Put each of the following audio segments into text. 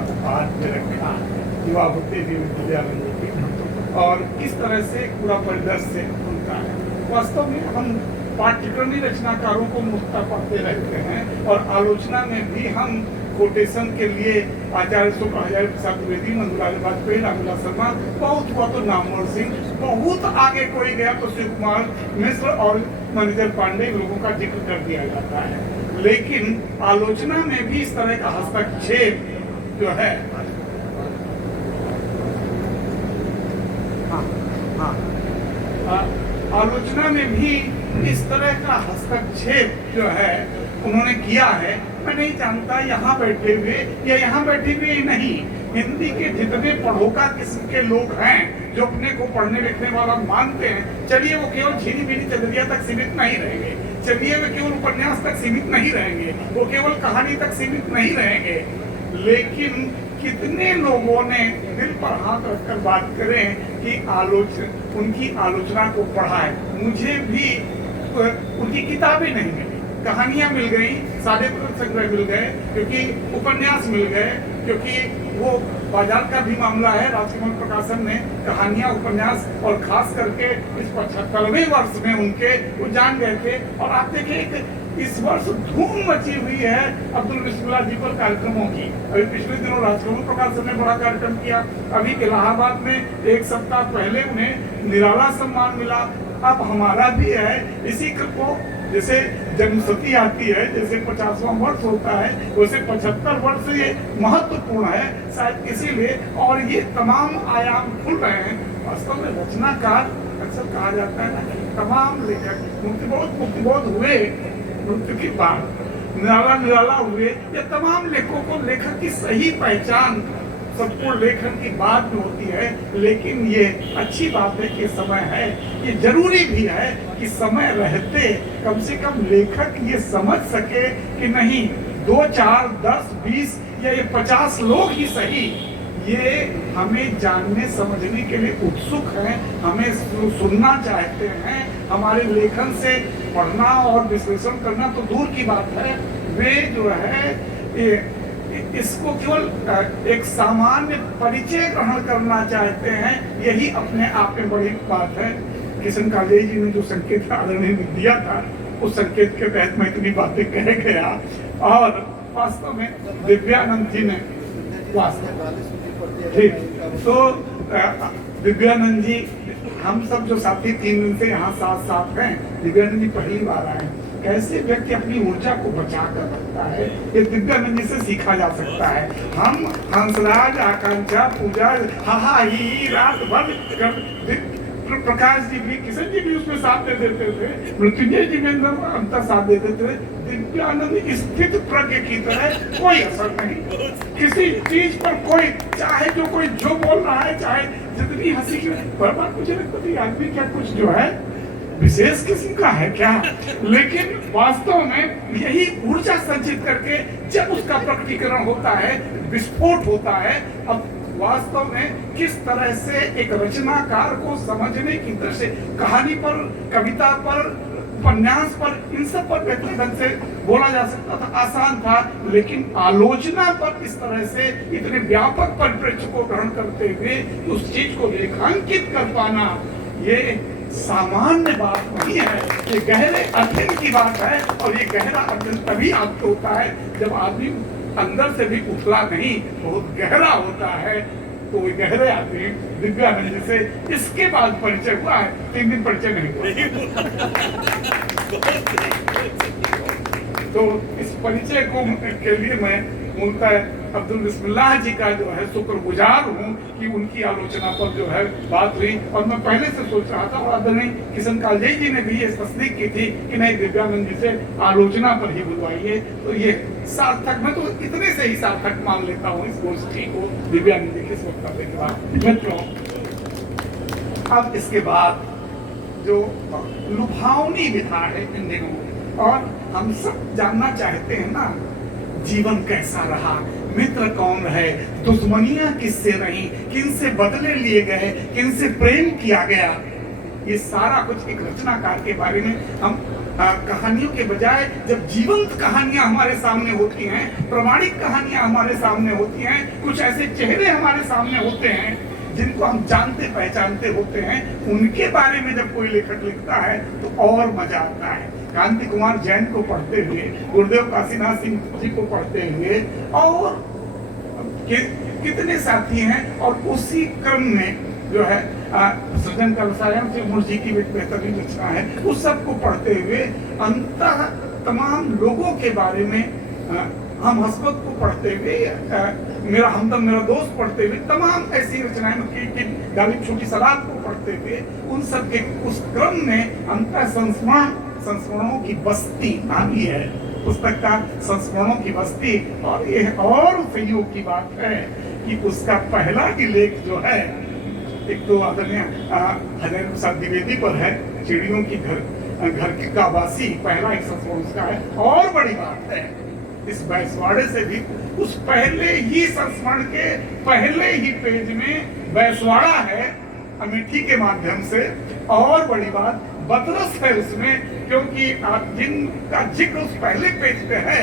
आलोचना को हाथ में रखा युवा होते हुए विद्यानंद जी, और किस तरह से पूरा परिदृश्य उनका है। वास्तव में हम पाठ्यक्रमी रचनाकारों को मुफ्ता पढ़ते रहते हैं और आलोचना में भी हम कोटेशन के लिए आचार्य शुक्राचार्य प्रसाद द्विवेदी, मंगूलाल वाजपेयी, रामविलास शर्मा, बहुत हुआ तो नामवर सिंह, बहुत आगे कोई गया तो शिव कुमार मिश्र और मनिंदर पांडे, लोगों का जिक्र कर दिया जाता है। लेकिन आलोचना में भी इस तरह का हस्तक्षेप जो है, आलोचना में भी इस तरह का हस्तक्षेप जो है उन्होंने किया है। मैं नहीं जानता यहाँ बैठे हुए या यहाँ बैठे हुए नहीं, हिंदी के जितने पढ़ोका किस्म के लोग हैं जो अपने को पढ़ने लिखने वाला मानते हैं, चलिए वो केवल झीनी बीनी चदरिया तक सीमित नहीं रहेंगे, चलिए वे केवल उपन्यास तक सीमित नहीं रहेंगे, वो केवल कहानी तक सीमित नहीं रहेंगे, लेकिन कितने लोगों ने दिल पर हाथ रखकर बात करें कि उनकी आलोचना को पढ़ा है। मुझे भी उनकी किताबें नहीं मिली, कहानियां मिल गई, सादे संग्रह मिल गए, क्योंकि उपन्यास मिल गए, क्योंकि वो बाजार का भी मामला है। राजकमल प्रकाशन ने कहानियां, उपन्यास और खास करके इस 75वें वर्ष में उनके वो जान गए थे। और आप देखिए इस वर्ष धूम मची हुई है अब्दुल बिस्मिल्लाह जी पर कार्यक्रमों की। अभी पिछले दिनों राजकमल प्रकाशन ने बड़ा कार्यक्रम किया, अभी इलाहाबाद में एक सप्ताह पहले उन्हें निराला सम्मान मिला। अब हमारा भी है इसी को, जैसे जन्मशती आती है, जैसे 50वां वर्ष होता है, वैसे 75 वर्ष ये महत्वपूर्ण है शायद इसीलिए, और ये तमाम आयाम खुल रहे हैं। वास्तव में रचनाकार अक्सर कहा जाता है ना, तमाम लेखक मुक्तिबोध हुए मृत्यु की बात निराला हुए, या तमाम लेखकों को लेखक की सही पहचान संपूर्ण लेखन की बात में होती है। लेकिन ये अच्छी बात है कि समय है, ये जरूरी भी है कि समय रहते कम से कम लेखक ये समझ सके कि नहीं 2, 4, 10, 20 या ये 50 लोग ही सही, ये हमें जानने समझने के लिए उत्सुक हैं, हमें सुनना चाहते हैं। हमारे लेखन से पढ़ना और विश्लेषण करना तो दूर की बात है, वे जो है इसको केवल एक सामान्य परिचय ग्रहण करना चाहते हैं। यही अपने आप में बड़ी बात है। किशन काले जी ने जो संकेत आदरणीय ने दिया था, उस संकेत के तहत मैं इतनी बातें कह गया। और वास्तव में दिव्यानंद जी ने ठीक तो दिव्यानंद जी, हम सब जो साथी 3 दिन से यहाँ साथ हैं, दिव्यानंद जी पहली बार आए। कैसे व्यक्ति अपनी ऊर्जा को बचा कर रखता है, ये दिव्यानंद जी से सीखा जा सकता है। हम हंसराज, आकांक्षा, पूजा, हा ही रात भर, प्रकाश जी भी, किशन जी भी उसमें साथ दे देते थे, मृत्युंजय जी में अंतर साथ देते थे। दिव्यानंद स्थित प्रज्ञ की तरह कोई असर नहीं, किसी चीज पर कोई, चाहे जो बोल रहा है, चाहे जितनी हंसी की, बार मुझे लगता है आदमी क्या कुछ जो है विशेष किस्म का है क्या, लेकिन वास्तव में यही ऊर्जा संचित करके जब उसका प्रकटीकरण होता है, विस्फोट होता है। अब वास्तव में किस तरह से एक रचनाकार को समझने की दृष्टि, कहानी पर, कविता पर, उपन्यास पर, इन सब पर बेहतर ढंग से बोला जा सकता था, आसान था। लेकिन आलोचना पर इस तरह से इतने व्यापक परिप्रेक्ष्य को ग्रहण करते हुए उस चीज को रेखांकित कर पाना, ये सामान्य बात नहीं है, ये गहरे अध्ययन की बात है। और ये गहरा अध्ययन तभी आपको होता है जब आदमी अंदर से भी उथला नहीं, बहुत गहरा होता है। तो वो गहरे आदमी दिव्यानंद से इसके बाद परिचय हुआ है, 3 दिन परिचय नहीं हुआ। तो इस परिचय को के लिए मैं मूलतः अब्दुल बिस्मिल्लाह जी का जो है शुक्रगुजार हूँ कि उनकी आलोचना पर जो है बात हुई। और मैं पहले से सोच रहा था, और आदरणीय किशन कालजे जी ने भी ये तस्दीक की थी कि नहीं, दिव्यानंद जी से आलोचना पर ही बुलवाइए। तो ये सार्थक, मैं तो इतने से ही सार्थक मान लेता हूँ इस गोष्ठी को दिव्यानंद जी के इस वक्तव्य के बाद। मित्रों, अब इसके बाद जो लुभावनी विधा है इन दिनों, और हम सब जानना चाहते हैं ना, जीवन कैसा रहा, मित्र कौन है, दुश्मनियां किससे रही, किनसे बदले लिए गए, किनसे प्रेम किया गया, ये सारा कुछ एक रचनाकार के बारे में हम कहानियों के बजाय जब जीवंत कहानियां हमारे सामने होती हैं, प्रमाणिक कहानियां हमारे सामने होती हैं, कुछ ऐसे चेहरे हमारे सामने होते हैं जिनको हम जानते पहचानते होते हैं, उनके बारे में जब कोई लेखक लिखता है तो और मजा आता है। कांति कुमार जैन को पढ़ते हुए, गुरुदेव काशीनाथ सिंह जी को पढ़ते हुए, और कितने साथी हैं, और उसी क्रम में जो है सृजन का रसायन से मुर्जी की बेहतरीन रचना है, उस सब को पढ़ते हुए अंततः तमाम लोगों के बारे में हम हसबत को पढ़ते हुए, मेरा हमदम मेरा दोस्त पढ़ते हुए, तमाम ऐसी रचनाएं गालिब छोटी सलाद को पढ़ते हुए, उन सब के उस क्रम में अंतः संस्मरणों की बस्ती नाम ही है पुस्तक का, संस्मरणों की बस्ती। और ये और संयोग की बात है कि उसका पहला ही लेख जो है, एक तो आदरणीय हरिहर प्रसाद द्विवेदी पर है, चिड़ियों की घर का वासी, पहला एक संस्मरण उसका है। और बड़ी बात है, इस बैसवाड़े से भी उस पहले ही संस्मरण के पहले ही पेज में बैसवाड़ा है अमेठी के माध्यम से। और बड़ी बात बतरस है उसमें, क्योंकि जिनका जिक्र उस पहले पेज पे है,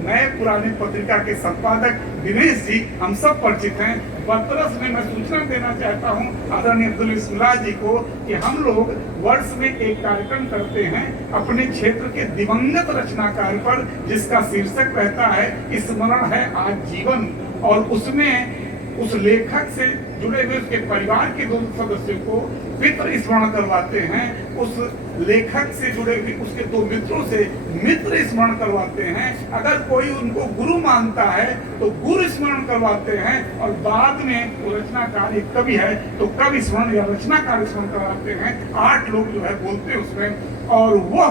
नए पुराने पत्रिका के संपादक दिनेश जी, हम सब परिचित हैं। बतरस में मैं सूचना देना चाहता हूं आदरणीय अब्दुल बिस्मिल्लाह जी को कि हम लोग वर्ष में एक कार्यक्रम करते हैं अपने क्षेत्र के दिवंगत रचनाकार पर, जिसका शीर्षक रहता है स्मरण है आज जीवन। और उसमें उस लेखक से जुड़े हुए उसके परिवार के 2 सदस्यों को मित्र स्मरण करवाते हैं, उस लेखक से जुड़े हुए उसके 2 मित्रों से मित्र स्मरण करवाते हैं, अगर कोई उनको गुरु मानता है तो गुरु स्मरण करवाते हैं, और बाद में वो रचनाकार एक कवि है तो कवि स्मरण या रचनाकार स्मरण करवाते हैं। 8 लोग जो है बोलते हैं उसमें। और वह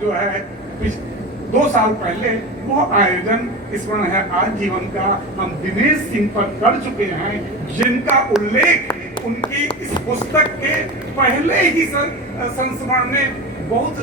जो है 2 साल पहले वो आयोजन स्मरण है आज जीवन का हम दिनेश सिंह पर कर चुके हैं, जिनका उल्लेख उनकी इस पुस्तक के पहले ही संस्मरण में बहुत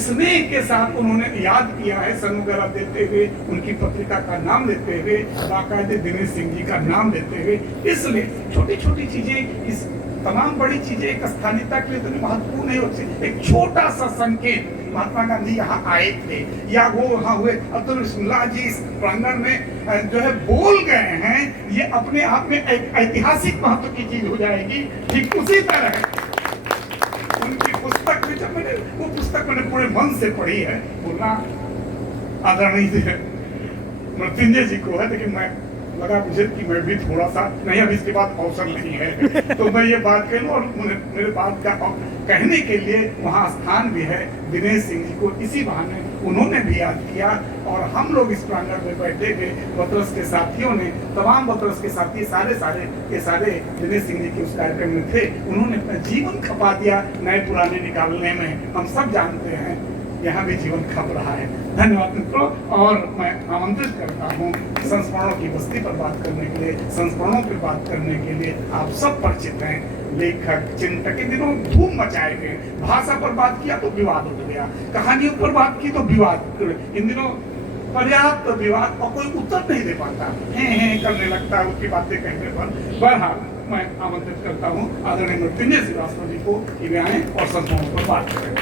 स्नेह के साथ उन्होंने याद किया है, सन वगैरह देते हुए, उनकी पत्रिका का नाम लेते हुए, बाकायदे दिनेश सिंह जी का नाम लेते हुए। इसलिए छोटी छोटी चीजें, इस तमाम बड़ी चीजें एक स्थानीयता के लिए तो महत्वपूर्ण नहीं होती। एक छोटा सा संकेत, महात्मा गांधी यहाँ आए थे या वो वहाँ हुए, अब्दुल बिस्मिल्लाह जी इस प्रांगण में जो है बोल गए हैं, ये अपने आप में एक ऐतिहासिक महत्व की चीज हो जाएगी। ठीक उसी तरह उनकी पुस्तक में, जब मैंने वो पुस्तक मैंने पूरे मन से पढ़ी है, बोलना आदरणीय मृत्युंजय जी को है, लेकिन मैं लगा मुझे कि मैं भी थोड़ा सा नहीं, अब इसके बाद अवसर नहीं है तो मैं ये बात कह लूँ। और मेरे बात का कहने के लिए वहाँ स्थान भी है, दिनेश सिंह जी को इसी बहाने उन्होंने भी याद किया। और हम लोग इस प्रांगण में बैठे हुए बतरस के साथियों ने, तमाम बतरस के साथी सारे दिनेश सिंह जी के उस कार्यक्रम में थे, उन्होंने अपना जीवन खपा दिया नए पुराने निकालने में। हम सब जानते हैं यहाँ भी जीवन खप रहा है। धन्यवाद मित्रों, और मैं आमंत्रित करता हूँ संस्मरणों की बस्ती पर बात करने के लिए, संस्मरणों पर बात करने के लिए। आप सब परिचित हैं, लेखक चिंतक इन दिनों धूम मचाए गए। भाषा पर बात किया तो विवाद उठ गया, कहानियों पर बात की तो विवाद, इन दिनों पर्याप्त विवाद, और कोई उत्तर नहीं दे पाता, हैं करने लगता है उसकी बातें कहने पर। बहरहाल मैं आमंत्रित करता हूँ आदरणीय मृत्युंजय श्रीवास्तव जी को कि वे आए और संस्मरणों पर बात करें।